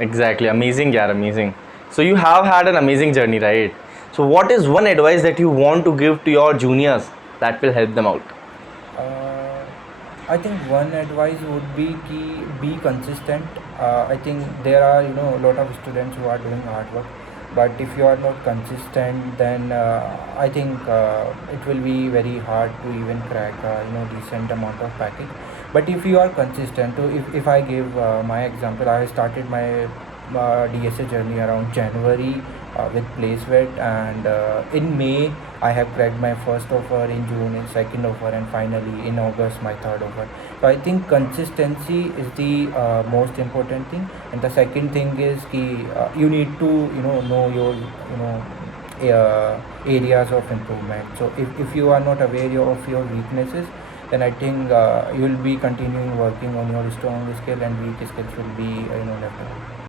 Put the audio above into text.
Exactly. Amazing, yeah, amazing. So you have had an amazing journey, right? So what is one advice that you want to give to your juniors that will help them out? Uh, I think one advice would be be consistent. I think there are a lot of students who are doing hard work, but if you are not consistent, then I think it will be very hard to even crack decent amount of package. But if you are consistent, so if I give my example, I started my DSA journey around January with Placewit, and in May I have cracked my first offer, in June in second offer, and finally in August my third offer. So I think consistency is the most important thing, and the second thing is you need to know your areas of improvement. So if you are not aware of your weaknesses, then I think you will be continuing working on your strong skill, and weak skills will be left out.